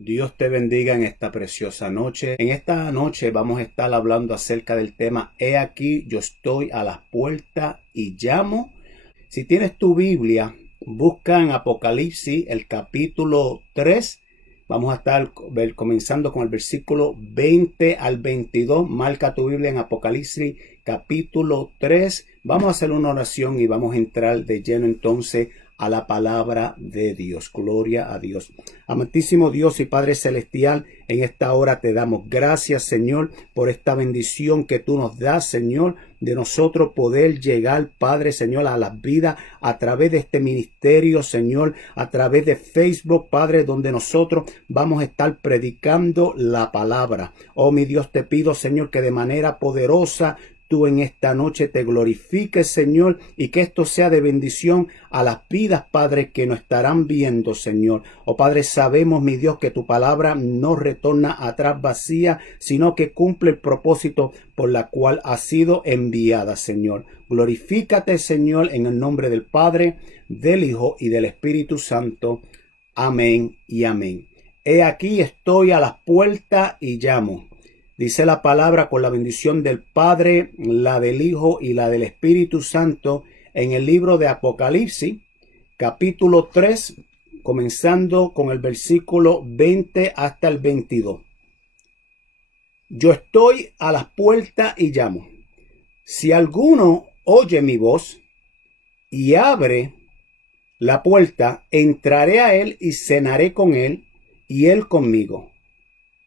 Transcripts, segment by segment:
Dios te bendiga en esta preciosa noche. En esta noche vamos a estar hablando acerca del tema He aquí, yo estoy a las puertas y llamo. Si tienes tu Biblia, busca en Apocalipsis el capítulo 3. Vamos a estar comenzando con el versículo 20 al 22. Marca tu Biblia en Apocalipsis capítulo 3. Vamos a hacer una oración y vamos a entrar de lleno entonces a la palabra de Dios. Gloria a Dios. Amantísimo Dios y Padre Celestial, en esta hora te damos gracias, Señor, por esta bendición que tú nos das, Señor, de nosotros poder llegar, Padre, Señor, a las vidas a través de este ministerio, Señor, a través de Facebook, Padre, donde nosotros vamos a estar predicando la palabra. Oh, mi Dios, te pido, Señor, que de manera poderosa tú en esta noche te glorifiques, Señor, y que esto sea de bendición a las vidas, Padre, que nos estarán viendo, Señor. Oh, Padre, sabemos, mi Dios, que tu palabra no retorna atrás vacía, sino que cumple el propósito por la cual ha sido enviada, Señor. Glorifícate, Señor, en el nombre del Padre, del Hijo y del Espíritu Santo. Amén y amén. He aquí estoy a las puertas y llamo. Dice la palabra con la bendición del Padre, la del Hijo y la del Espíritu Santo en el libro de Apocalipsis, capítulo 3, comenzando con el versículo 20 hasta el 22. Yo estoy a las puertas y llamo. Si alguno oye mi voz y abre la puerta, entraré a él y cenaré con él y él conmigo.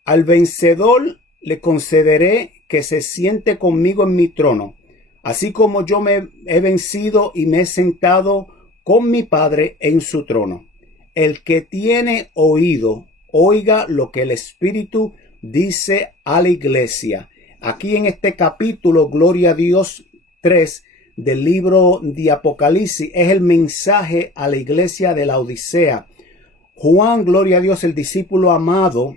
Al vencedor le concederé que se siente conmigo en mi trono, así como yo me he vencido y me he sentado con mi Padre en su trono. El que tiene oído, oiga lo que el Espíritu dice a la iglesia. Aquí en este capítulo, Gloria a Dios 3, del libro de Apocalipsis, es el mensaje a la iglesia de la Odisea. Juan, gloria a Dios, el discípulo amado,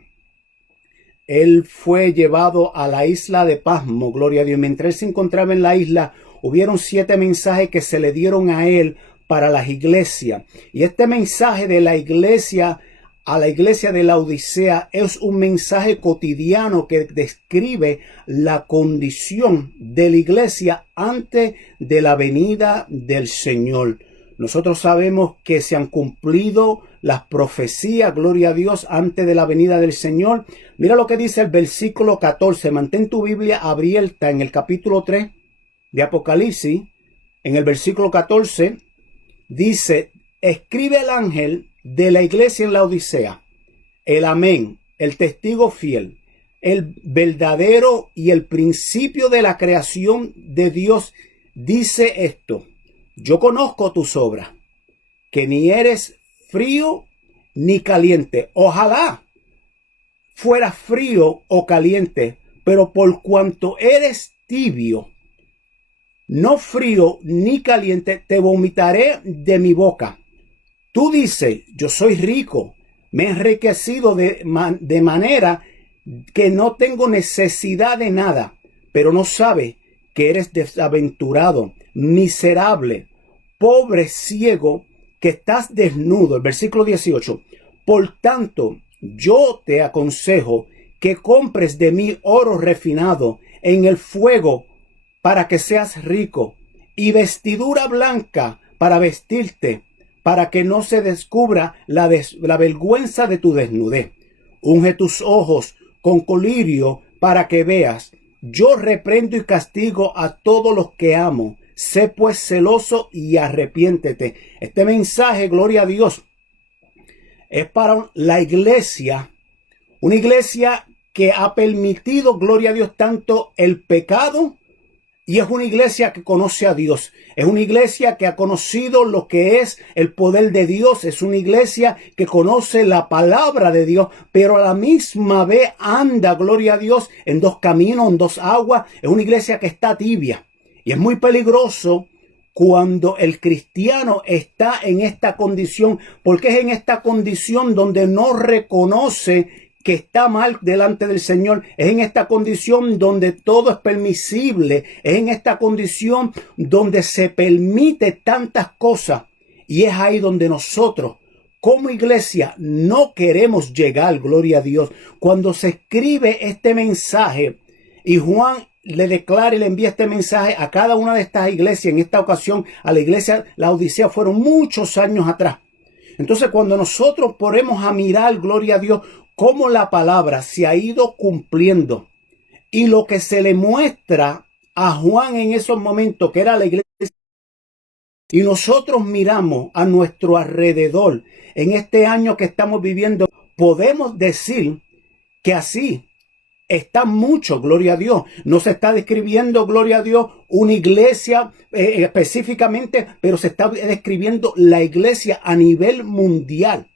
él fue llevado a la isla de Patmos, gloria a Dios. Mientras él se encontraba en la isla, hubieron 7 mensajes que se le dieron a él para las iglesias. Y este mensaje de la iglesia a la iglesia de la Odisea es un mensaje cotidiano que describe la condición de la iglesia antes de la venida del Señor. Nosotros sabemos que se han cumplido las profecías, gloria a Dios, antes de la venida del Señor. Mira lo que dice el versículo 14. Mantén tu Biblia abierta en el capítulo 3 de Apocalipsis. En el versículo 14 dice: escribe el ángel de la iglesia en la Odisea, el amén, el testigo fiel, el verdadero y el principio de la creación de Dios, dice esto: yo conozco tus obras, que ni eres frío ni caliente. Ojalá fuera frío o caliente, pero por cuanto eres tibio, no frío ni caliente, te vomitaré de mi boca. Tú dices: yo soy rico, me he enriquecido de manera que no tengo necesidad de nada, pero no sabes que eres desaventurado, miserable, pobre, ciego, que estás desnudo. El versículo 18. Por tanto, yo te aconsejo que compres de mí oro refinado en el fuego para que seas rico, y vestidura blanca para vestirte, para que no se descubra la vergüenza de tu desnudez. Unge tus ojos con colirio para que veas. Yo reprendo y castigo a todos los que amo. Sé pues celoso y arrepiéntete. Este mensaje, gloria a Dios, es para la iglesia, una iglesia que ha permitido, gloria a Dios, tanto el pecado, y es una iglesia que conoce a Dios. Es una iglesia que ha conocido lo que es el poder de Dios. Es una iglesia que conoce la palabra de Dios, pero a la misma vez anda, gloria a Dios, en 2 caminos, en 2 aguas. Es una iglesia que está tibia. Y es muy peligroso cuando el cristiano está en esta condición, porque es en esta condición donde no reconoce que está mal delante del Señor. Es en esta condición donde todo es permisible. Es en esta condición donde se permite tantas cosas. Y es ahí donde nosotros, como iglesia no queremos llegar, gloria a Dios. Cuando se escribe este mensaje y Juan le declara y le envía este mensaje a cada una de estas iglesias, en esta ocasión a la iglesia Laodicea, fueron muchos años atrás. Entonces, cuando nosotros ponemos a mirar, gloria a Dios, cómo la palabra se ha ido cumpliendo y lo que se le muestra a Juan en esos momentos, que era la iglesia, y nosotros miramos a nuestro alrededor en este año que estamos viviendo, podemos decir que así está mucho, gloria a Dios. No se está describiendo, gloria a Dios, una iglesia específicamente, pero se está describiendo la iglesia a nivel mundial.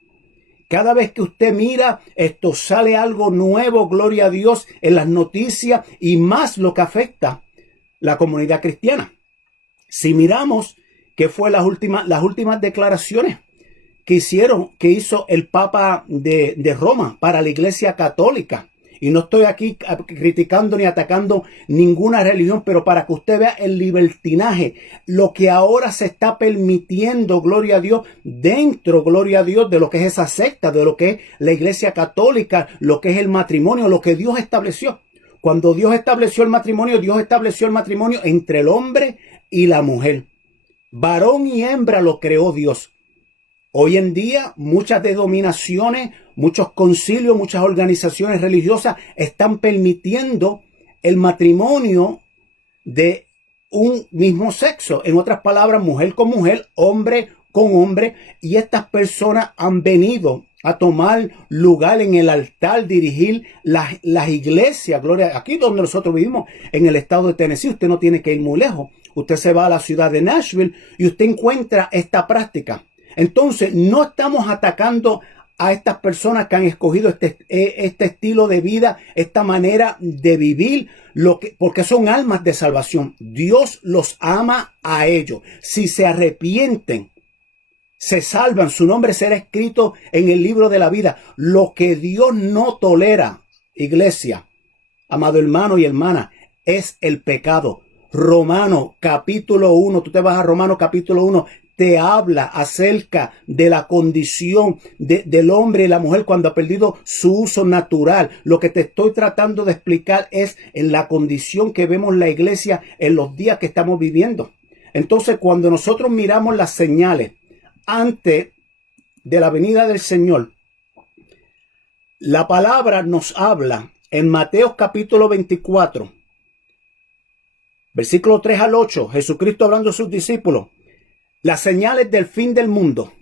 Cada vez que usted mira, esto sale algo nuevo, gloria a Dios, en las noticias y más lo que afecta la comunidad cristiana. Si miramos qué fue las últimas declaraciones que hizo el Papa de Roma para la Iglesia Católica. Y no estoy aquí criticando ni atacando ninguna religión, pero para que usted vea el libertinaje, lo que ahora se está permitiendo, gloria a Dios, dentro, gloria a Dios, de lo que es esa secta, de lo que es la Iglesia Católica, lo que es el matrimonio, lo que Dios estableció. Cuando Dios estableció el matrimonio entre el hombre y la mujer. Varón y hembra lo creó Dios. Hoy en día muchas denominaciones, muchos concilios, muchas organizaciones religiosas están permitiendo el matrimonio de un mismo sexo. En otras palabras, mujer con mujer, hombre con hombre. Y estas personas han venido a tomar lugar en el altar, dirigir las iglesias. Gloria, aquí donde nosotros vivimos, en el estado de Tennessee, usted no tiene que ir muy lejos. Usted se va a la ciudad de Nashville y usted encuentra esta práctica. Entonces, no estamos atacando a estas personas que han escogido este estilo de vida, esta manera de vivir, porque son almas de salvación. Dios los ama a ellos. Si se arrepienten, se salvan, su nombre será escrito en el libro de la vida. Lo que Dios no tolera, iglesia, amado hermano y hermana, es el pecado. Romano capítulo 1, tú te vas a Romano capítulo 1, te habla acerca de la condición del hombre y la mujer cuando ha perdido su uso natural. Lo que te estoy tratando de explicar es en la condición que vemos la iglesia en los días que estamos viviendo. Entonces, cuando nosotros miramos las señales antes de la venida del Señor, la palabra nos habla en Mateo capítulo 24, versículo 3 al 8, Jesucristo hablando a sus discípulos, las señales del fin del mundo.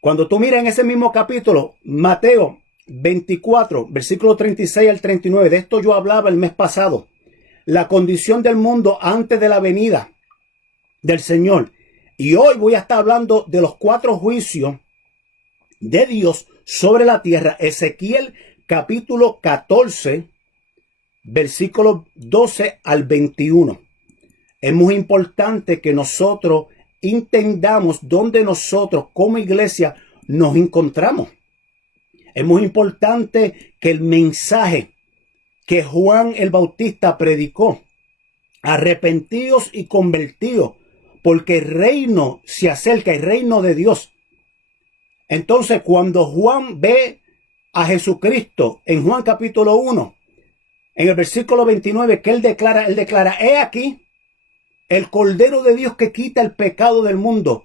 Cuando tú miras en ese mismo capítulo, Mateo 24, versículo 36 al 39, de esto yo hablaba el mes pasado, la condición del mundo antes de la venida del Señor. Y hoy voy a estar hablando de los 4 juicios de Dios sobre la tierra. Ezequiel capítulo 14, versículo 12 al 21. Es muy importante que nosotros entendamos dónde nosotros como iglesia nos encontramos. Es muy importante que el mensaje que Juan el Bautista predicó, arrepentidos y convertidos, porque el reino se acerca, el reino de Dios. Entonces, cuando Juan ve a Jesucristo en Juan capítulo 1, en el versículo 29, que él declara, he aquí el Cordero de Dios que quita el pecado del mundo.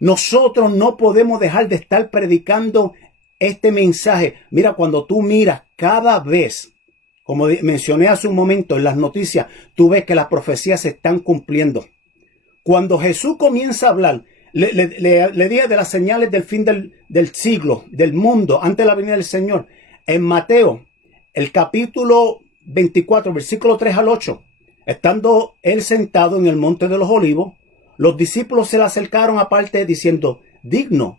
Nosotros no podemos dejar de estar predicando este mensaje. Mira, cuando tú miras cada vez, como mencioné hace un momento en las noticias, tú ves que las profecías se están cumpliendo. Cuando Jesús comienza a hablar, le dije de las señales del fin del siglo, del mundo, antes de la venida del Señor. En Mateo, el capítulo 24, versículo 3 al 8, estando él sentado en el monte de los olivos, los discípulos se le acercaron aparte diciendo, digno,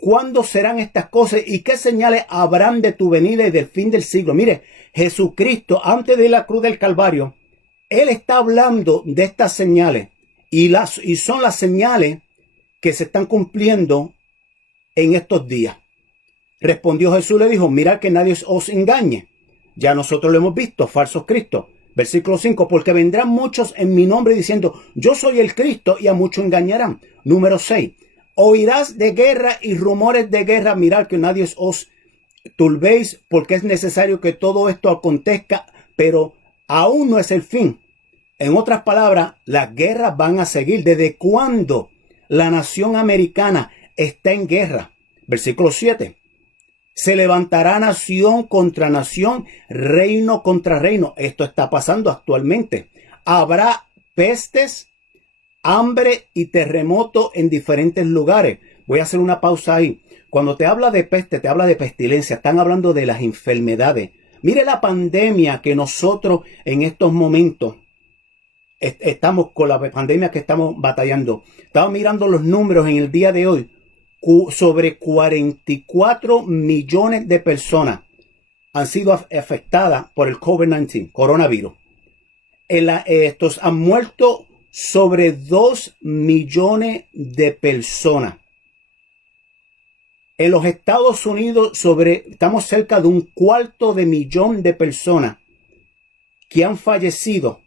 ¿cuándo serán estas cosas y qué señales habrán de tu venida y del fin del siglo? Mire, Jesucristo, antes de la cruz del Calvario, él está hablando de estas señales y son las señales que se están cumpliendo en estos días. Respondió Jesús, le dijo, mirad que nadie os engañe. Ya nosotros lo hemos visto, falsos cristos. Versículo 5, porque vendrán muchos en mi nombre diciendo, yo soy el Cristo, y a muchos engañarán. Número 6, Oirás de guerra y rumores de guerra. Mirad que nadie os turbéis, porque es necesario que todo esto acontezca, pero aún no es el fin. En otras palabras, las guerras van a seguir. ¿Desde cuándo la nación americana está en guerra? Versículo 7. Se levantará nación contra nación, reino contra reino. Esto está pasando actualmente. Habrá pestes, hambre y terremoto en diferentes lugares. Voy a hacer una pausa ahí. Cuando te habla de peste, te habla de pestilencia. Están hablando de las enfermedades. Mire la pandemia que nosotros en estos momentos estamos con la pandemia que estamos batallando. Estaba mirando los números en el día de hoy. Sobre 44 millones de personas han sido afectadas por el COVID-19, coronavirus. Estos han muerto sobre 2 millones de personas. En los Estados Unidos estamos cerca de 250,000 de personas que han fallecido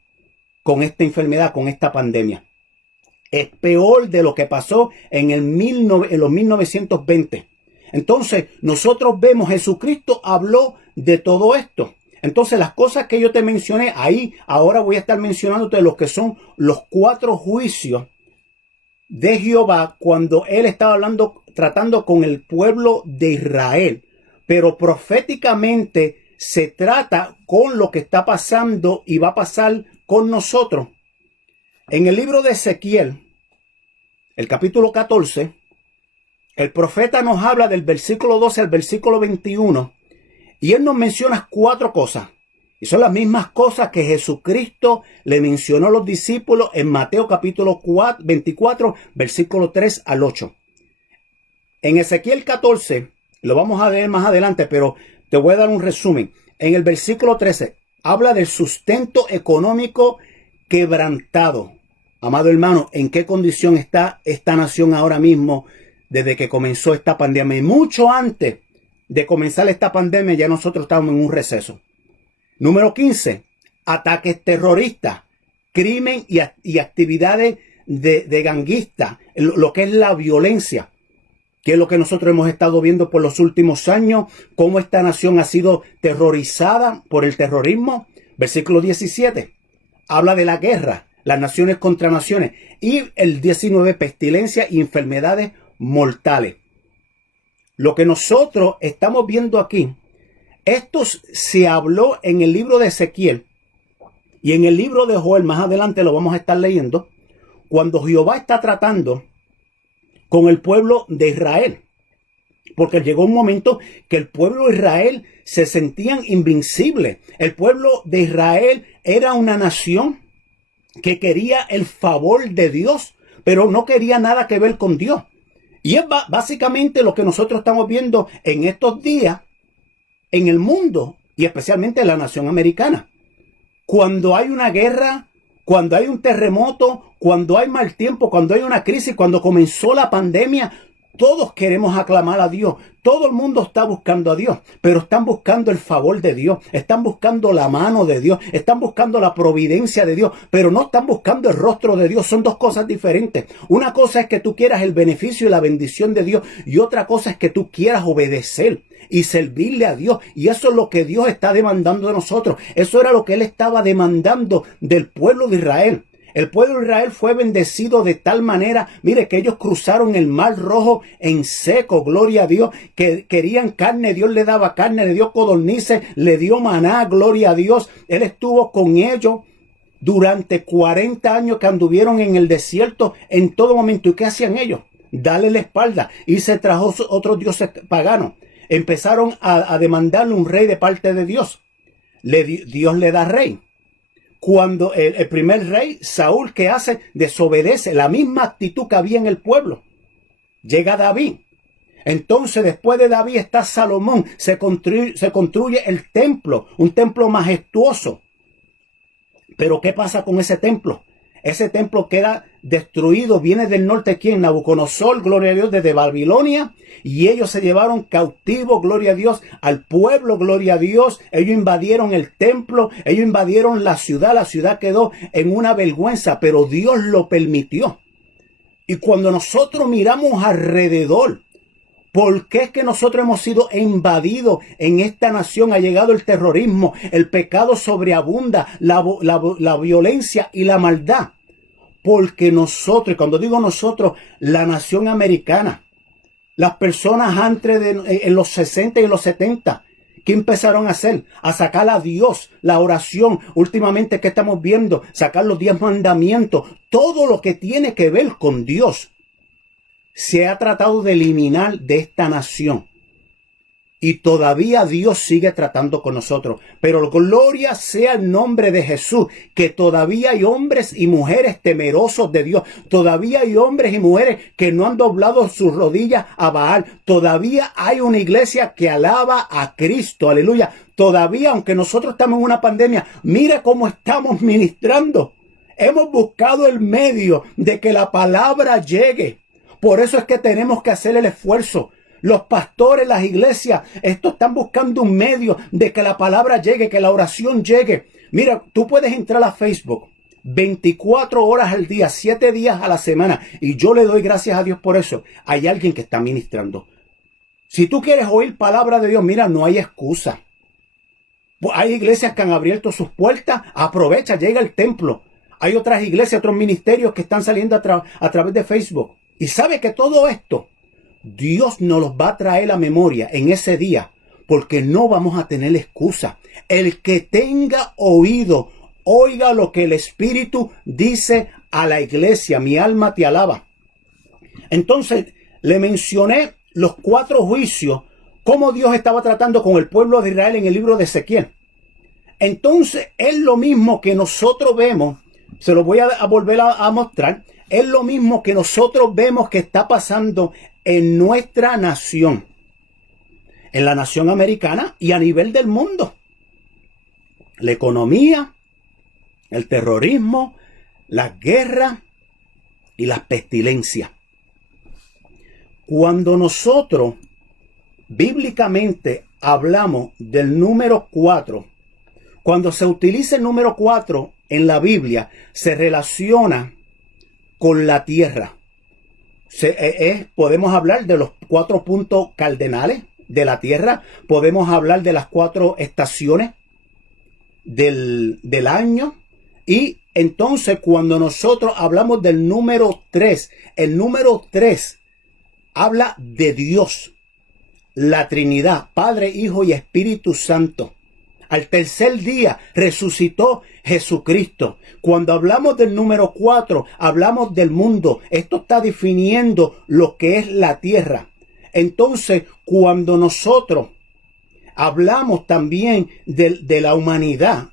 con esta enfermedad, con esta pandemia. Es peor de lo que pasó en los 1920. Entonces, nosotros vemos, Jesucristo habló de todo esto. Entonces, las cosas que yo te mencioné ahí, ahora voy a estar mencionándote los que son los 4 juicios de Jehová cuando él estaba tratando con el pueblo de Israel. Pero proféticamente se trata con lo que está pasando y va a pasar con nosotros. En el libro de Ezequiel, el capítulo 14, el profeta nos habla del versículo 12 al versículo 21 y él nos menciona 4 cosas. Y son las mismas cosas que Jesucristo le mencionó a los discípulos en Mateo capítulo 24, versículo 3 al 8. En Ezequiel 14, lo vamos a leer más adelante, pero te voy a dar un resumen. En el versículo 13, habla del sustento económico quebrantado. Amado hermano, ¿en qué condición está esta nación ahora mismo desde que comenzó esta pandemia? Y mucho antes de comenzar esta pandemia ya nosotros estábamos en un receso. Número 15, ataques terroristas, crimen y actividades de ganguistas, lo que es la violencia, que es lo que nosotros hemos estado viendo por los últimos años, cómo esta nación ha sido terrorizada por el terrorismo. Versículo 17, habla de la guerra, las naciones contra naciones, y el 19, pestilencia y enfermedades mortales. Lo que nosotros estamos viendo aquí, esto se habló en el libro de Ezequiel y en el libro de Joel, más adelante lo vamos a estar leyendo, cuando Jehová está tratando con el pueblo de Israel. Porque llegó un momento que el pueblo de Israel se sentían invencibles. El pueblo de Israel era una nación que quería el favor de Dios, pero no quería nada que ver con Dios. Y es básicamente lo que nosotros estamos viendo en estos días en el mundo y especialmente en la nación americana. Cuando hay una guerra, cuando hay un terremoto, cuando hay mal tiempo, cuando hay una crisis, cuando comenzó la pandemia, todos queremos aclamar a Dios. Todo el mundo está buscando a Dios, pero están buscando el favor de Dios, están buscando la mano de Dios, están buscando la providencia de Dios, pero no están buscando el rostro de Dios. Son dos cosas diferentes. Una cosa es que tú quieras el beneficio y la bendición de Dios, y otra cosa es que tú quieras obedecer y servirle a Dios. Y eso es lo que Dios está demandando de nosotros. Eso era lo que Él estaba demandando del pueblo de Israel. El pueblo de Israel fue bendecido de tal manera, mire, que ellos cruzaron el Mar Rojo en seco, gloria a Dios, que querían carne, Dios le daba carne, le dio codornices, le dio maná, gloria a Dios. Él estuvo con ellos durante 40 años que anduvieron en el desierto en todo momento. ¿Y qué hacían ellos? Darle la espalda, y se trajo otros dioses paganos. Empezaron a demandarle un rey de parte de Dios. Dios le da rey. Cuando el primer rey, Saúl, ¿qué hace? Desobedece. La misma actitud que había en el pueblo. Llega David. Entonces, después de David está Salomón. Se construye el templo, un templo majestuoso. Pero ¿qué pasa con ese templo? Ese templo queda destruido. Viene del norte, ¿quién? Nabucodonosor, gloria a Dios, desde Babilonia. Y ellos se llevaron cautivo, gloria a Dios, al pueblo, gloria a Dios. Ellos invadieron el templo, ellos invadieron la ciudad. La ciudad quedó en una vergüenza, pero Dios lo permitió. Y cuando nosotros miramos alrededor, ¿por qué es que nosotros hemos sido invadidos en esta nación? Ha llegado el terrorismo, el pecado sobreabunda, la violencia y la maldad. Porque nosotros, y cuando digo nosotros, la nación americana, las personas antes en los 60 y en los 70, ¿qué empezaron a hacer? A sacar a Dios, la oración. Últimamente, ¿qué estamos viendo? Sacar los 10 mandamientos. Todo lo que tiene que ver con Dios se ha tratado de eliminar de esta nación. Y todavía Dios sigue tratando con nosotros. Pero gloria sea el nombre de Jesús, que todavía hay hombres y mujeres temerosos de Dios. Todavía hay hombres y mujeres que no han doblado sus rodillas a Baal. Todavía hay una iglesia que alaba a Cristo. Aleluya. Todavía, aunque nosotros estamos en una pandemia, mira cómo estamos ministrando. Hemos buscado el medio de que la palabra llegue. Por eso es que tenemos que hacer el esfuerzo. Los pastores, las iglesias, estos están buscando un medio de que la palabra llegue, que la oración llegue. Mira, tú puedes entrar a Facebook 24 horas al día, 7 días a la semana. Y yo le doy gracias a Dios por eso. Hay alguien que está ministrando. Si tú quieres oír palabra de Dios, mira, no hay excusa. Hay iglesias que han abierto sus puertas. Aprovecha, llega al templo. Hay otras iglesias, otros ministerios que están saliendo a través de Facebook. Y sabe que todo esto Dios nos los va a traer a memoria en ese día, porque no vamos a tener excusa. El que tenga oído, oiga lo que el Espíritu dice a la iglesia. Mi alma te alaba. Entonces, le mencioné los 4 juicios, cómo Dios estaba tratando con el pueblo de Israel en el libro de Ezequiel. Entonces, es lo mismo que nosotros vemos, se lo voy a volver a mostrar, es lo mismo que nosotros vemos que está pasando en nuestra nación, en la nación americana y a nivel del mundo. La economía, el terrorismo, las guerras y las pestilencias. Cuando nosotros bíblicamente hablamos del número 4, cuando se utiliza el número 4 en la Biblia, se relaciona con la tierra. Podemos hablar de los 4 puntos cardinales de la tierra. Podemos hablar de las 4 estaciones del año. Y entonces cuando nosotros hablamos del número 3, el número 3 habla de Dios, la Trinidad, Padre, Hijo y Espíritu Santo. Al tercer día resucitó Jesucristo. Cuando hablamos del número 4, hablamos del mundo. Esto está definiendo lo que es la tierra. Entonces, cuando nosotros hablamos también de la humanidad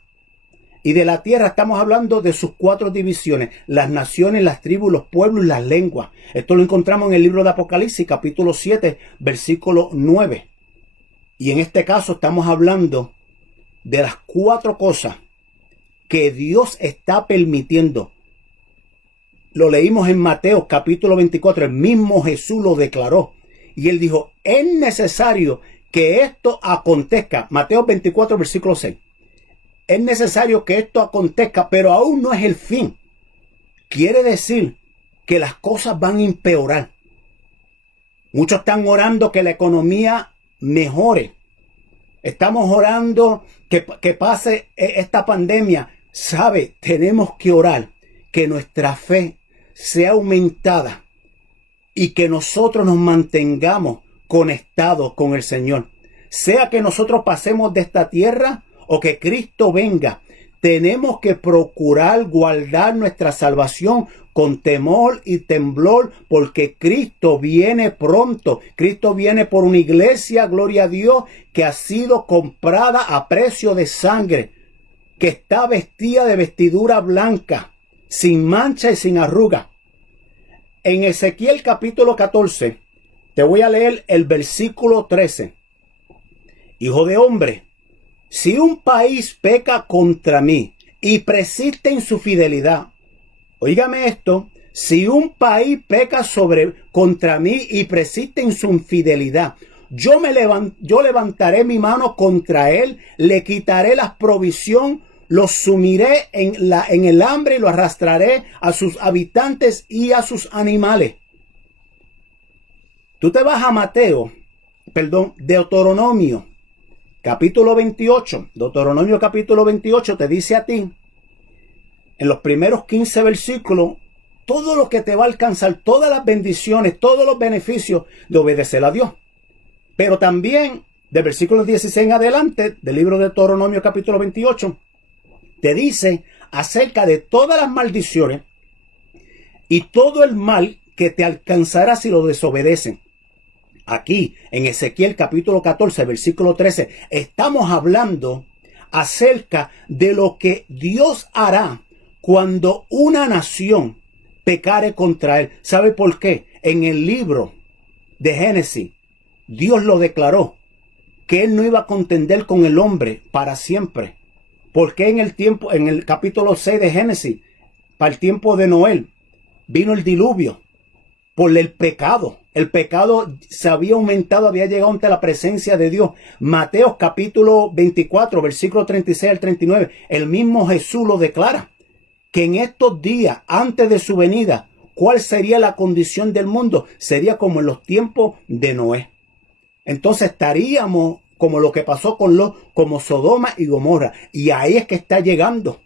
y de la tierra, estamos hablando de sus 4 divisiones: las naciones, las tribus, los pueblos y las lenguas. Esto lo encontramos en el libro de Apocalipsis, capítulo 7, versículo 9. Y en este caso estamos hablando de las 4 cosas que Dios está permitiendo. Lo leímos en Mateo capítulo 24. El mismo Jesús lo declaró. Y él dijo, es necesario que esto acontezca. Mateo 24, versículo 6. Es necesario que esto acontezca, pero aún no es el fin. Quiere decir que las cosas van a empeorar. Muchos están orando que la economía mejore. Estamos orando que pase esta pandemia. ¿Sabe? Tenemos que orar que nuestra fe sea aumentada y que nosotros nos mantengamos conectados con el Señor. Sea que nosotros pasemos de esta tierra o que Cristo venga, tenemos que procurar guardar nuestra salvación con temor y temblor, porque Cristo viene pronto. Cristo viene por una iglesia, gloria a Dios, que ha sido comprada a precio de sangre, que está vestida de vestidura blanca, sin mancha y sin arruga. En Ezequiel capítulo 14, te voy a leer el versículo 13. Hijo de hombre, si un país peca contra mí y persiste en su fidelidad, óigame esto, si un país peca contra mí y persiste en su infidelidad, yo levantaré mi mano contra él, le quitaré la provisión los sumiré en el hambre y lo arrastraré a sus habitantes y a sus animales. Tú te vas a Deuteronomio capítulo 28. Deuteronomio capítulo 28 te dice a ti, en los primeros 15 versículos, todo lo que te va a alcanzar, todas las bendiciones, todos los beneficios de obedecer a Dios. Pero también, del versículo 16 en adelante, del libro de Deuteronomio capítulo 28, te dice acerca de todas las maldiciones y todo el mal que te alcanzará si lo desobedecen. Aquí, en Ezequiel capítulo 14, versículo 13, estamos hablando acerca de lo que Dios hará cuando una nación pecare contra él. ¿Sabe por qué? En el libro de Génesis, Dios lo declaró, que él no iba a contender con el hombre para siempre. Porque en el capítulo 6 de Génesis, para el tiempo de Noé, vino el diluvio por el pecado. El pecado se había aumentado, había llegado ante la presencia de Dios. Mateo capítulo 24, versículo 36 al 39, el mismo Jesús lo declara, que en estos días, antes de su venida, ¿cuál sería la condición del mundo? Sería como en los tiempos de Noé. Entonces estaríamos como lo que pasó como Sodoma y Gomorra. Y ahí es que está llegando.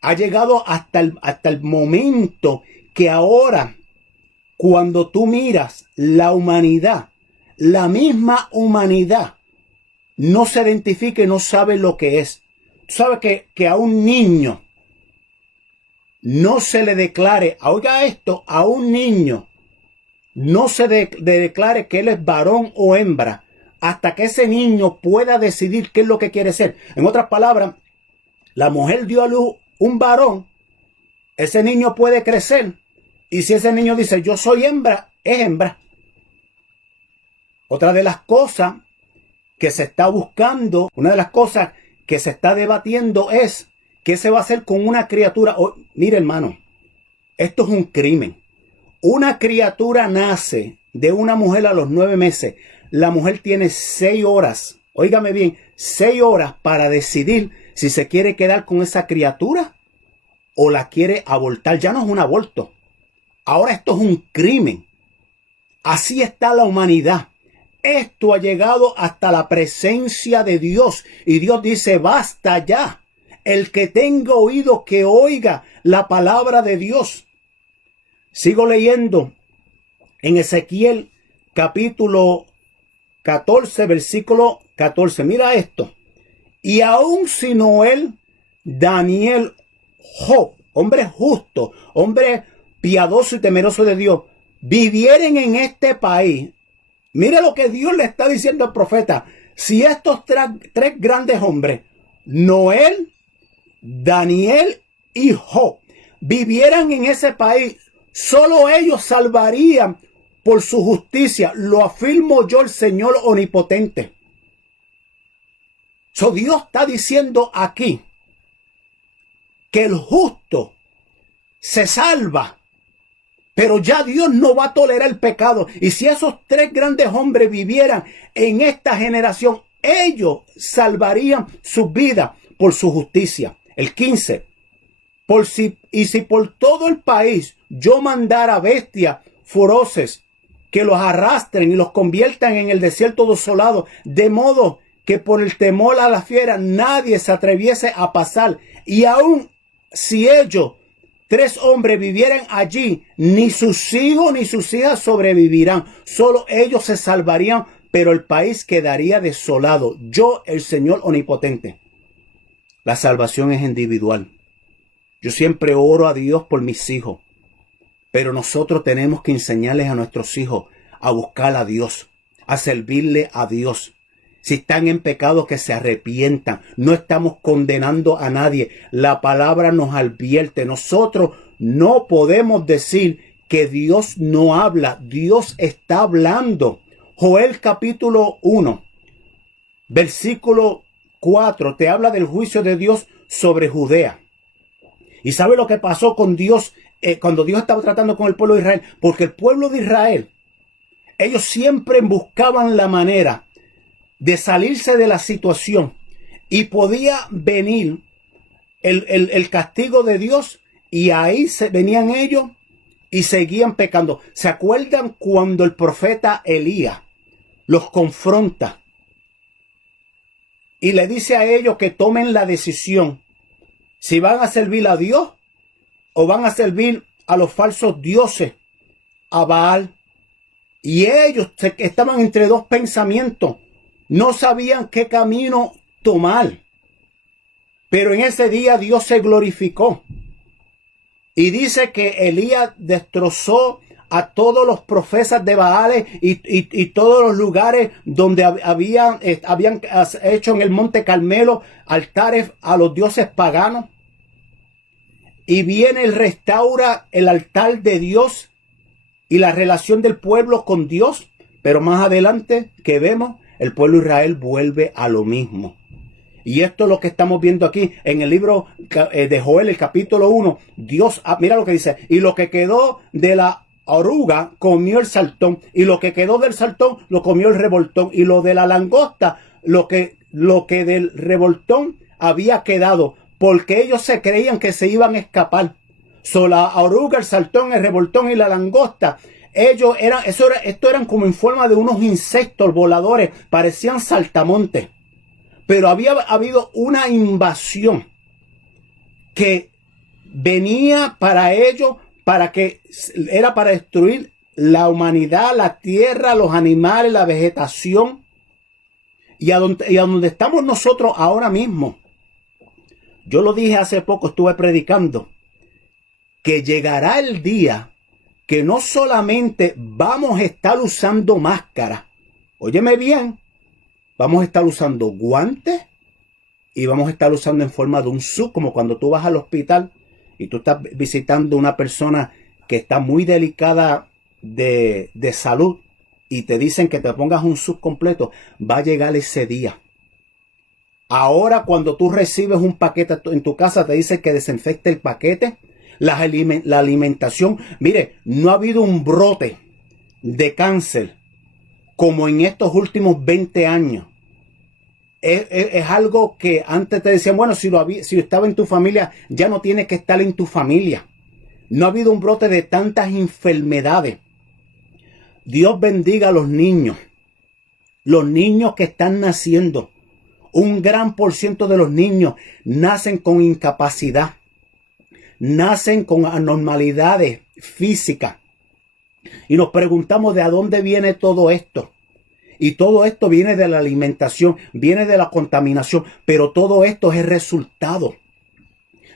Ha llegado hasta el momento que ahora, cuando tú miras la humanidad, la misma humanidad no se identifica y no sabe lo que es. Tú sabes que a un niño no se le declare, oiga esto, a un niño no se declare que él es varón o hembra hasta que ese niño pueda decidir qué es lo que quiere ser. En otras palabras, la mujer dio a luz un varón, ese niño puede crecer, y si ese niño dice yo soy hembra, es hembra. Otra de las cosas que se está buscando, una de las cosas que se está debatiendo es qué se va a hacer con una criatura. Mire, hermano, esto es un crimen. Una criatura nace de una mujer a los 9 meses. La mujer tiene 6 horas, óigame bien, 6 horas para decidir si se quiere quedar con esa criatura o la quiere abortar. Ya no es un aborto. Ahora esto es un crimen. Así está la humanidad. Esto ha llegado hasta la presencia de Dios. Y Dios dice, basta ya. El que tenga oído, que oiga la palabra de Dios. Sigo leyendo en Ezequiel capítulo 14, versículo 14. Mira esto. Y aun si Noel, Daniel, Job, hombre justo, hombre piadoso y temeroso de Dios, vivieren en este país. Mire lo que Dios le está diciendo al profeta. Si estos tres grandes hombres, Noel, Daniel y Job, vivieran en ese país, solo ellos salvarían por su justicia. Lo afirmo yo, el Señor omnipotente. Dios está diciendo aquí que el justo se salva, pero ya Dios no va a tolerar el pecado. Y si esos tres grandes hombres vivieran en esta generación, ellos salvarían sus vidas por su justicia. El 15. Si por todo el país yo mandara bestias feroces que los arrastren y los conviertan en el desierto desolado, de modo que por el temor a la fiera nadie se atreviese a pasar, y aun si ellos, 3 hombres, vivieran allí, ni sus hijos ni sus hijas sobrevivirán, solo ellos se salvarían, pero el país quedaría desolado. Yo, el Señor omnipotente. La salvación es individual. Yo siempre oro a Dios por mis hijos, pero nosotros tenemos que enseñarles a nuestros hijos a buscar a Dios, a servirle a Dios. Si están en pecado, que se arrepientan. No estamos condenando a nadie. La palabra nos advierte. Nosotros no podemos decir que Dios no habla. Dios está hablando. Joel capítulo 1, versículo 4, te habla del juicio de Dios sobre Judea. ¿Y sabe lo que pasó con Dios cuando Dios estaba tratando con el pueblo de Israel? Porque el pueblo de Israel, ellos siempre buscaban la manera de salirse de la situación, y podía venir el castigo de Dios, y ahí venían ellos y seguían pecando. ¿Se acuerdan cuando el profeta Elías los confronta y le dice a ellos que tomen la decisión si van a servir a Dios o van a servir a los falsos dioses, a Baal? Y ellos estaban entre dos pensamientos, no sabían qué camino tomar. Pero en ese día Dios se glorificó. Y dice que Elías destrozó a todos los profetas de Baal y todos los lugares donde habían hecho en el Monte Carmelo altares a los dioses paganos. Y viene y restaura el altar de Dios y la relación del pueblo con Dios. Pero más adelante que vemos, el pueblo de Israel vuelve a lo mismo. Y esto es lo que estamos viendo aquí en el libro de Joel, el capítulo 1. Dios, mira lo que dice: y lo que quedó de la oruga comió el saltón, y lo que quedó del saltón lo comió el revoltón, y lo de la langosta, lo que del revoltón había quedado, porque ellos se creían que se iban a escapar. La oruga, el saltón, el revoltón y la langosta, esto eran como en forma de unos insectos voladores, parecían saltamontes. Pero había habido una invasión que venía para ellos, era para destruir la humanidad, la tierra, los animales, la vegetación. Y a donde estamos nosotros ahora mismo. Yo lo dije hace poco, estuve predicando, que llegará el día que no solamente vamos a estar usando máscaras. Óyeme bien. Vamos a estar usando guantes y vamos a estar usando en forma de un suit, como cuando tú vas al hospital y tú estás visitando a una persona que está muy delicada de salud y te dicen que te pongas un suit completo. Va a llegar ese día. Ahora, cuando tú recibes un paquete en tu casa, te dice que desinfecte el paquete, la alimentación. Mire, no ha habido un brote de cáncer como en estos últimos 20 años. Es algo que antes te decían, bueno, si estaba en tu familia, ya no tiene que estar en tu familia. No ha habido un brote de tantas enfermedades. Dios bendiga a los niños que están naciendo. Un gran por ciento de los niños nacen con incapacidad, nacen con anormalidades físicas. Y nos preguntamos de dónde viene todo esto. Y todo esto viene de la alimentación, viene de la contaminación, pero todo esto es el resultado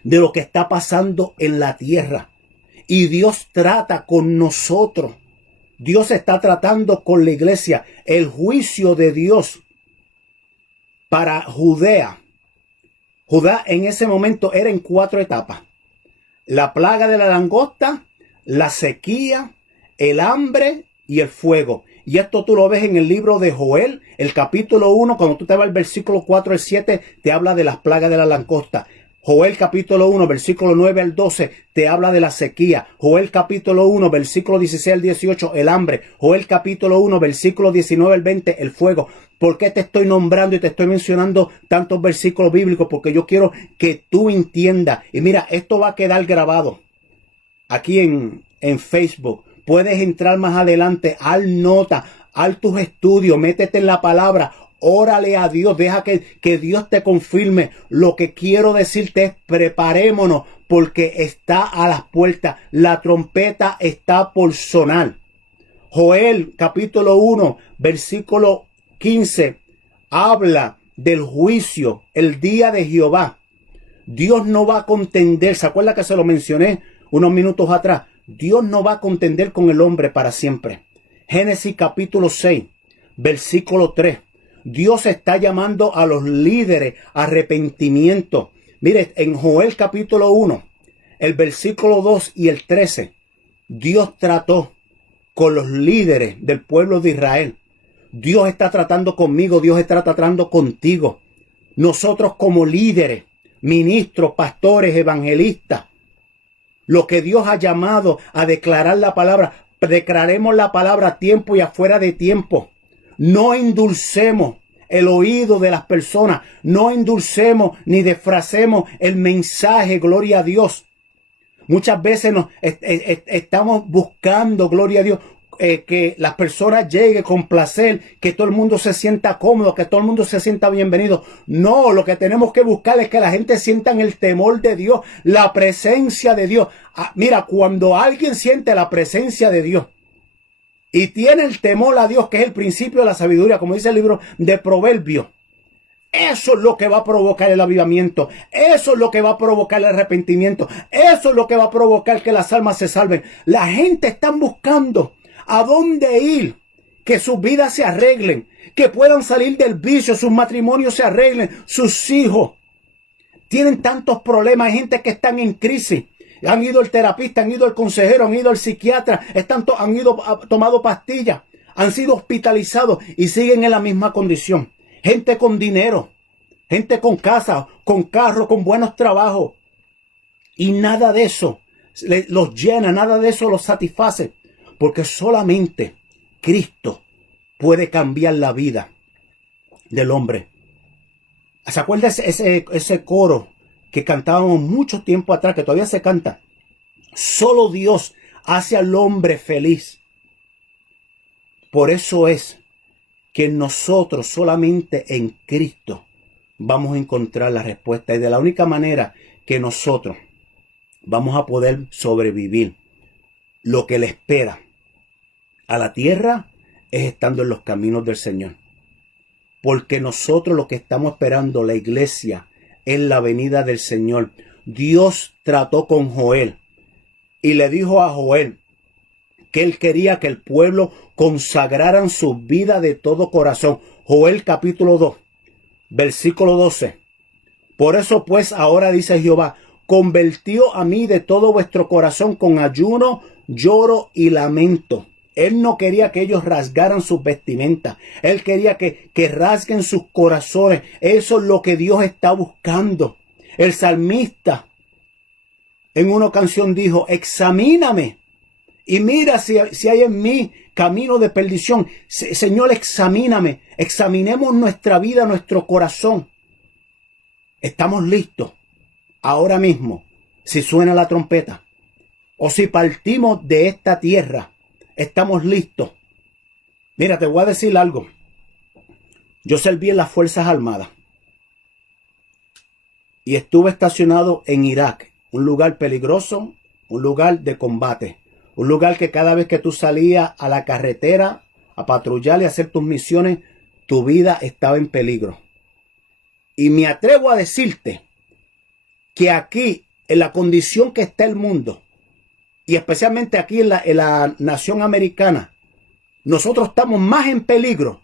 de lo que está pasando en la tierra. Y Dios trata con nosotros. Dios está tratando con la iglesia. El juicio de Dios para Judea. Judá en ese momento era en 4 etapas. La plaga de la langosta, la sequía, el hambre y el fuego. Y esto tú lo ves en el libro de Joel, el capítulo 1, cuando tú te vas al versículo 4 al 7, te habla de las plagas de la langosta. Joel capítulo 1, versículo 9 al 12, te habla de la sequía. Joel capítulo 1, versículo 16 al 18, el hambre. Joel capítulo 1, versículo 19 al 20, el fuego. ¿Por qué te estoy nombrando y te estoy mencionando tantos versículos bíblicos? Porque yo quiero que tú entiendas. Y mira, esto va a quedar grabado aquí en Facebook. Puedes entrar más adelante, haz nota, haz tus estudios, métete en la palabra, órale a Dios, deja que Dios te confirme. Lo que quiero decirte es preparémonos porque está a las puertas, la trompeta está por sonar. Joel capítulo 1, versículo 15, habla del juicio, el día de Jehová. Dios no va a contender, ¿se acuerda que se lo mencioné unos minutos atrás? Dios no va a contender con el hombre para siempre. Génesis capítulo 6, versículo 3. Dios está llamando a los líderes a arrepentimiento. Mire, en Joel capítulo 1, el versículo 2 y el 13, Dios trató con los líderes del pueblo de Israel. Dios está tratando conmigo, Dios está tratando contigo. Nosotros como líderes, ministros, pastores, evangelistas, lo que Dios ha llamado a declarar la palabra, declaremos la palabra a tiempo y afuera de tiempo. No endulcemos el oído de las personas. No endulcemos ni disfracemos el mensaje, gloria a Dios. Muchas veces estamos buscando, gloria a Dios, que las personas lleguen con placer, que todo el mundo se sienta cómodo, que todo el mundo se sienta bienvenido. No, lo que tenemos que buscar es que la gente sienta el temor de Dios, la presencia de Dios. Mira, cuando alguien siente la presencia de Dios y tiene el temor a Dios, que es el principio de la sabiduría, como dice el libro de Proverbios, eso es lo que va a provocar el avivamiento. Eso es lo que va a provocar el arrepentimiento. Eso es lo que va a provocar que las almas se salven. La gente está buscando a dónde ir, que sus vidas se arreglen, que puedan salir del vicio, sus matrimonios se arreglen, sus hijos. Tienen tantos problemas. Hay gente que están en crisis. Han ido al terapista, han ido al consejero, han ido al psiquiatra, tomado pastillas, han sido hospitalizados y siguen en la misma condición. Gente con dinero, gente con casa, con carro, con buenos trabajos. Y nada de eso los llena, nada de eso los satisface. Porque solamente Cristo puede cambiar la vida del hombre. ¿Se acuerda ese coro que cantábamos mucho tiempo atrás, que todavía se canta? Solo Dios hace al hombre feliz. Por eso es que nosotros solamente en Cristo vamos a encontrar la respuesta. Y de la única manera que nosotros vamos a poder sobrevivir lo que le espera a la tierra es estando en los caminos del Señor. Porque nosotros lo que estamos esperando, la iglesia, es la venida del Señor. Dios trató con Joel y le dijo a Joel que él quería que el pueblo consagraran su vida de todo corazón. Joel capítulo 2, versículo 12. Por eso pues ahora dice Jehová, convertíos a mí de todo vuestro corazón con ayuno, lloro y lamento. Él no quería que ellos rasgaran sus vestimentas. Él quería que rasguen sus corazones. Eso es lo que Dios está buscando. El salmista en una canción dijo, examíname y mira si hay en mí camino de perdición. Señor, examíname. Examinemos nuestra vida, nuestro corazón. Estamos listos ahora mismo, si suena la trompeta, o si partimos de esta tierra, estamos listos. Mira, te voy a decir algo. Yo serví en las Fuerzas Armadas y estuve estacionado en Irak, un lugar peligroso, un lugar de combate, un lugar que cada vez que tú salías a la carretera a patrullar y hacer tus misiones, tu vida estaba en peligro. Y me atrevo a decirte que aquí, en la condición que está el mundo, y especialmente aquí en la nación americana, nosotros estamos más en peligro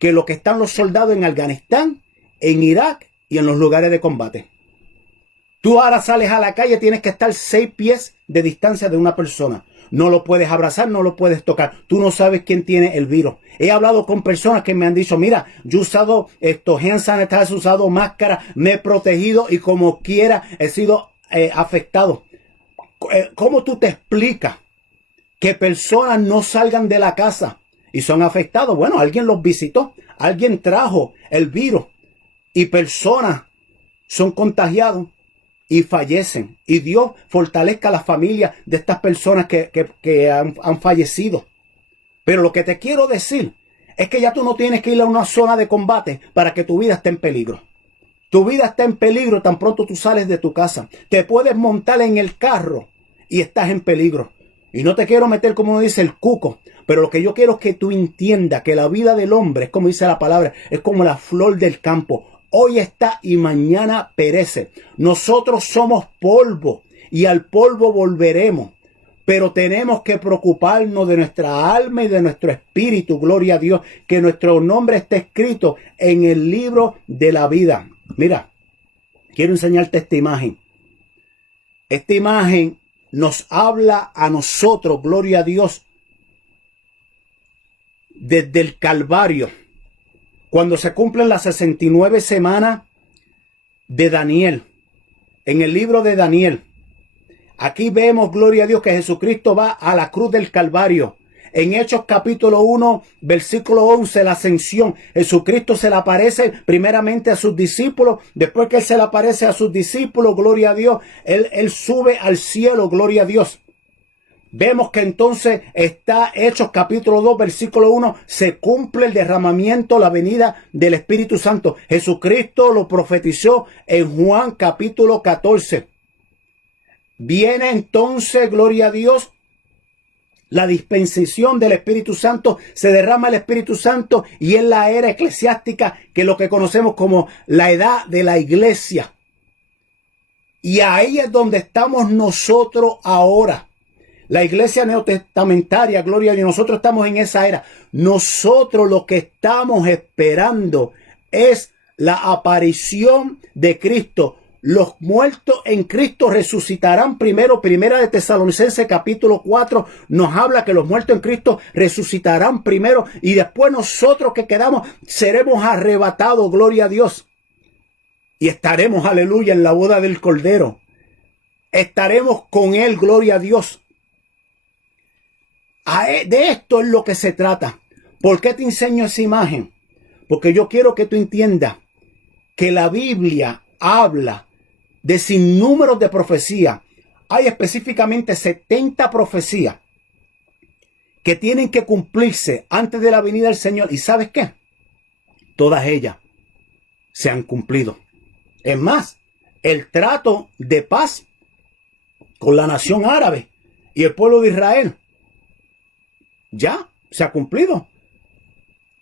que lo que están los soldados en Afganistán, en Irak y en los lugares de combate. Tú ahora sales a la calle, tienes que estar 6 pies de distancia de una persona. No lo puedes abrazar, no lo puedes tocar. Tú no sabes quién tiene el virus. He hablado con personas que me han dicho, mira, yo he usado hand sanitizer, he usado máscara, me he protegido y como quiera he sido afectado. ¿Cómo tú te explicas que personas no salgan de la casa y son afectados? Bueno, alguien los visitó, alguien trajo el virus y personas son contagiados y fallecen. Y Dios fortalezca a las familias de estas personas que han fallecido. Pero lo que te quiero decir es que ya tú no tienes que ir a una zona de combate para que tu vida esté en peligro. Tu vida está en peligro tan pronto tú sales de tu casa. Te puedes montar en el carro y estás en peligro. Y no te quiero meter, como dice, el cuco. Pero lo que yo quiero es que tú entiendas que la vida del hombre, es como dice la palabra, es como la flor del campo. Hoy está y mañana perece. Nosotros somos polvo y al polvo volveremos. Pero tenemos que preocuparnos de nuestra alma y de nuestro espíritu. Gloria a Dios, que nuestro nombre esté escrito en el libro de la vida. Mira, quiero enseñarte esta imagen. Esta imagen nos habla a nosotros, gloria a Dios, desde el Calvario. Cuando se cumplen las 69 semanas de Daniel, en el libro de Daniel, aquí vemos, gloria a Dios, que Jesucristo va a la cruz del Calvario. En Hechos capítulo 1, versículo 11, la ascensión. Jesucristo se le aparece primeramente a sus discípulos. Después que Él se le aparece a sus discípulos, gloria a Dios, Él sube al cielo, gloria a Dios. Vemos que entonces está Hechos capítulo 2, versículo 1, se cumple el derramamiento, la venida del Espíritu Santo. Jesucristo lo profetizó en Juan capítulo 14. Viene entonces, gloria a Dios, la dispensación del Espíritu Santo, se derrama el Espíritu Santo y es la era eclesiástica, que es lo que conocemos como la edad de la iglesia. Y ahí es donde estamos nosotros ahora. La iglesia neotestamentaria, gloria a Dios, nosotros estamos en esa era. Nosotros lo que estamos esperando es la aparición de Cristo. Los muertos en Cristo resucitarán primero. Primera de Tesalonicenses capítulo 4 nos habla que los muertos en Cristo resucitarán primero y después nosotros que quedamos seremos arrebatados, gloria a Dios. Y estaremos, aleluya, en la boda del Cordero. Estaremos con Él, gloria a Dios. De esto es lo que se trata. ¿Por qué te enseño esa imagen? Porque yo quiero que tú entiendas que la Biblia habla de sinnúmeros de profecías. Hay específicamente 70 profecías que tienen que cumplirse antes de la venida del Señor. ¿Y sabes qué? Todas ellas se han cumplido. Es más, el trato de paz con la nación árabe y el pueblo de Israel ya se ha cumplido.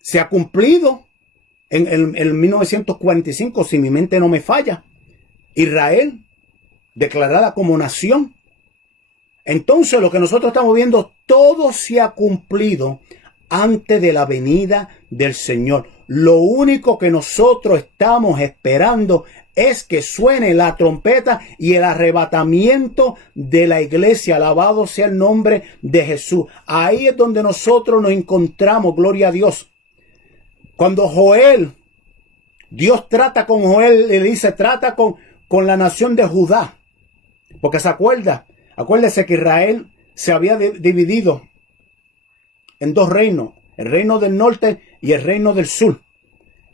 Se ha cumplido en 1945, si mi mente no me falla. Israel declarada como nación. Entonces lo que nosotros estamos viendo, todo se ha cumplido antes de la venida del Señor. Lo único que nosotros estamos esperando es que suene la trompeta y el arrebatamiento de la iglesia. Alabado sea el nombre de Jesús. Ahí es donde nosotros nos encontramos, gloria a Dios. Cuando Joel, Dios trata con Joel, le dice, trata con la nación de Judá. Porque se acuerda, acuérdese que Israel se había dividido en dos reinos, el reino del norte y el reino del sur.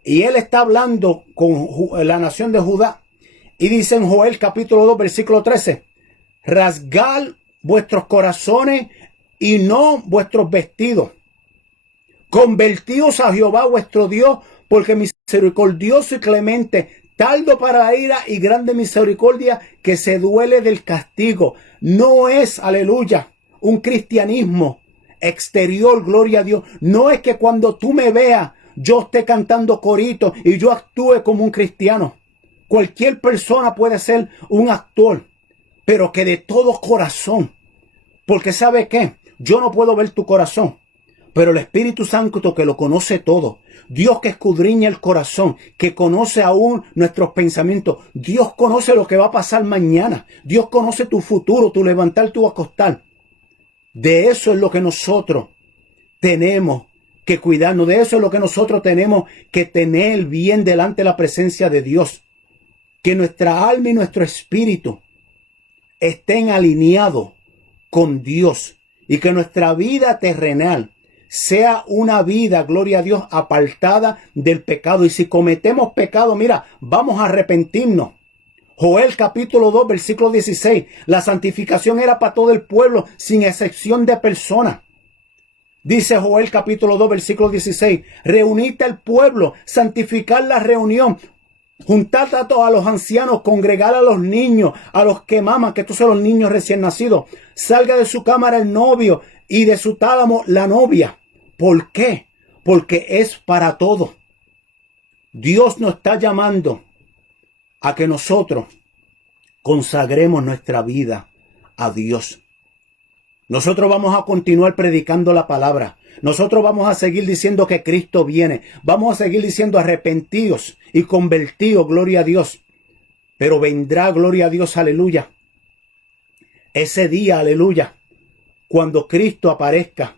Y él está hablando con la nación de Judá. Y dice en Joel capítulo 2, versículo 13, rasgad vuestros corazones y no vuestros vestidos. Convertíos a Jehová vuestro Dios, porque misericordioso y clemente, tardo para la ira y grande misericordia, que se duele del castigo. No es, aleluya, un cristianismo exterior, gloria a Dios. No es que cuando tú me veas, yo esté cantando corito y yo actúe como un cristiano. Cualquier persona puede ser un actor, pero que de todo corazón. Porque ¿sabe qué? Yo no puedo ver tu corazón, pero el Espíritu Santo, que lo conoce todo, Dios que escudriña el corazón, que conoce aún nuestros pensamientos, Dios conoce lo que va a pasar mañana, Dios conoce tu futuro, tu levantar, tu acostar. De eso es lo que nosotros tenemos que cuidarnos, de eso es lo que nosotros tenemos que tener bien delante de la presencia de Dios. Que nuestra alma y nuestro espíritu estén alineados con Dios y que nuestra vida terrenal sea una vida, gloria a Dios, apartada del pecado. Y si cometemos pecado, mira, vamos a arrepentirnos. Joel capítulo 2, versículo 16. La santificación era para todo el pueblo, sin excepción de personas. Dice Joel capítulo 2, versículo 16. Reunid al pueblo, santificar la reunión. Juntad a todos los ancianos, congregar a los niños, a los que maman, que estos son los niños recién nacidos. Salga de su cámara el novio y de su tálamo la novia. ¿Por qué? Porque es para todo. Dios nos está llamando a que nosotros consagremos nuestra vida a Dios. Nosotros vamos a continuar predicando la palabra. Nosotros vamos a seguir diciendo que Cristo viene. Vamos a seguir diciendo arrepentidos y convertidos, gloria a Dios. Pero vendrá, gloria a Dios, aleluya. Ese día, aleluya, cuando Cristo aparezca.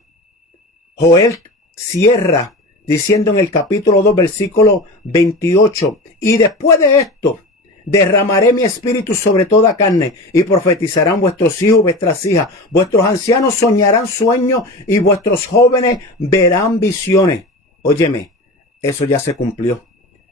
Joel cierra diciendo en el capítulo 2, versículo 28. Y después de esto, derramaré mi espíritu sobre toda carne y profetizarán vuestros hijos, vuestras hijas, vuestros ancianos soñarán sueños y vuestros jóvenes verán visiones. Óyeme, eso ya se cumplió.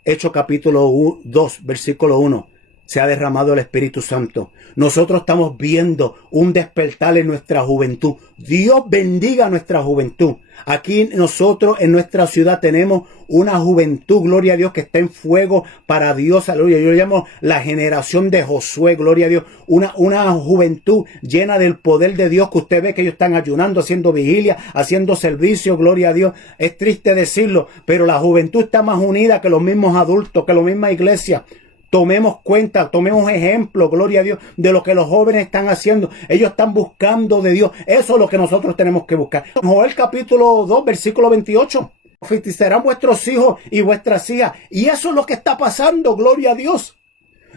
Hechos capítulo 2, versículo 1. Se ha derramado el Espíritu Santo. Nosotros estamos viendo un despertar en nuestra juventud. Dios bendiga nuestra juventud. Aquí nosotros en nuestra ciudad tenemos una juventud, gloria a Dios, que está en fuego para Dios. Aleluya. Yo llamo la generación de Josué, gloria a Dios. Una juventud llena del poder de Dios, que usted ve que ellos están ayunando, haciendo vigilia, haciendo servicio, gloria a Dios. Es triste decirlo, pero la juventud está más unida que los mismos adultos, que la misma iglesia. Tomemos cuenta, tomemos ejemplo, gloria a Dios, de lo que los jóvenes están haciendo. Ellos están buscando de Dios. Eso es lo que nosotros tenemos que buscar. Joel capítulo 2, versículo 28. Profetizarán vuestros hijos y vuestras hijas. Y eso es lo que está pasando, gloria a Dios.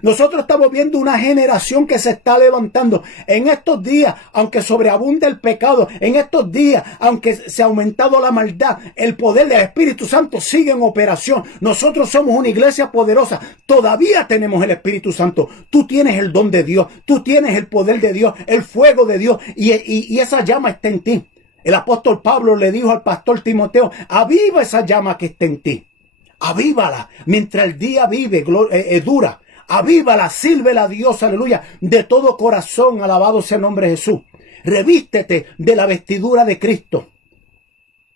Nosotros estamos viendo una generación que se está levantando. En estos días, aunque sobreabunde el pecado, en estos días, aunque se ha aumentado la maldad, el poder del Espíritu Santo sigue en operación. Nosotros somos una iglesia poderosa. Todavía tenemos el Espíritu Santo. Tú tienes el don de Dios. Tú tienes el poder de Dios, el fuego de Dios. Y esa llama está en ti. El apóstol Pablo le dijo al pastor Timoteo, aviva esa llama que está en ti. Avívala mientras el día dura. Avívala, sírvela a Dios, aleluya, de todo corazón, alabado sea el nombre de Jesús. Revístete de la vestidura de Cristo.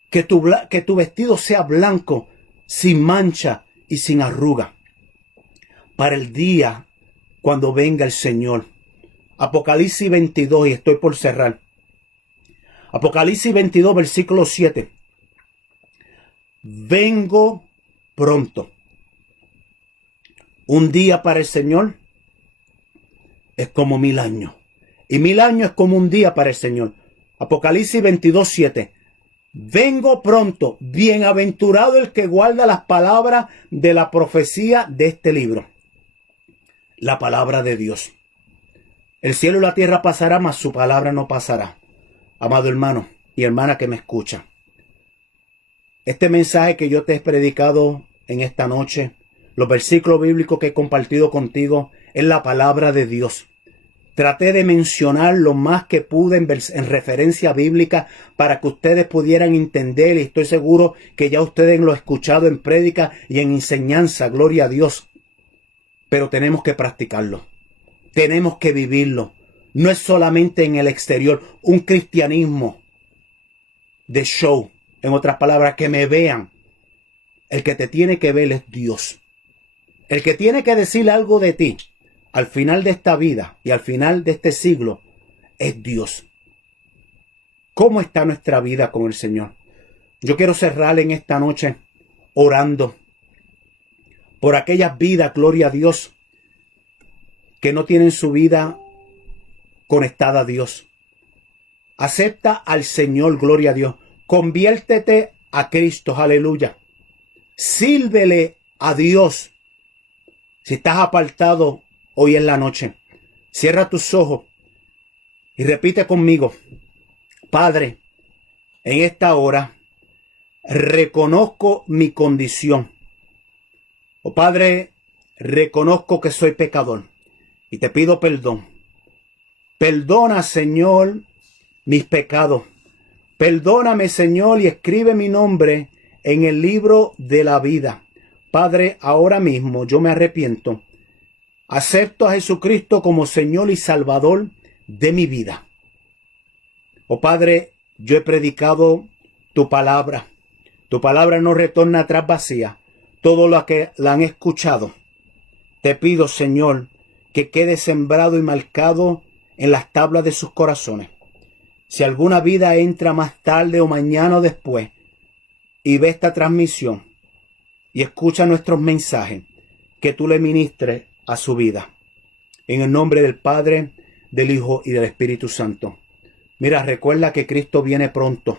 Que tu vestido sea blanco, sin mancha y sin arruga. Para el día cuando venga el Señor. Apocalipsis 22, y estoy por cerrar. Apocalipsis 22, versículo 7. Vengo pronto. Un día para el Señor es como 1000 años. Y 1000 años es como un día para el Señor. Apocalipsis 22, 7. Vengo pronto. Bienaventurado el que guarda las palabras de la profecía de este libro. La palabra de Dios. El cielo y la tierra pasará, mas su palabra no pasará. Amado hermano y hermana que me escucha. Este mensaje que yo te he predicado en esta noche, los versículos bíblicos que he compartido contigo, es la palabra de Dios. Traté de mencionar lo más que pude en referencia bíblica para que ustedes pudieran entender, y estoy seguro que ya ustedes lo han escuchado en prédica y en enseñanza, gloria a Dios. Pero tenemos que practicarlo. Tenemos que vivirlo. No es solamente en el exterior, un cristianismo de show. En otras palabras, que me vean. El que te tiene que ver es Dios. El que tiene que decir algo de ti al final de esta vida y al final de este siglo es Dios. ¿Cómo está nuestra vida con el Señor? Yo quiero cerrar en esta noche orando por aquellas vidas, gloria a Dios, que no tienen su vida conectada a Dios. Acepta al Señor, gloria a Dios. Conviértete a Cristo, aleluya. Sírvele a Dios. Si estás apartado hoy en la noche, cierra tus ojos y repite conmigo: Padre, en esta hora reconozco mi condición. Oh Padre, reconozco que soy pecador y te pido perdón. Perdona, Señor, mis pecados. Perdóname, Señor, y escribe mi nombre en el libro de la vida. Padre, ahora mismo yo me arrepiento. Acepto a Jesucristo como Señor y Salvador de mi vida. Oh Padre, yo he predicado tu palabra. Tu palabra no retorna atrás vacía. Todo lo que la han escuchado. Te pido, Señor, que quede sembrado y marcado en las tablas de sus corazones. Si alguna vida entra más tarde o mañana o después y ve esta transmisión y escucha nuestros mensajes, que tú le ministres a su vida. En el nombre del Padre, del Hijo y del Espíritu Santo. Mira, recuerda que Cristo viene pronto.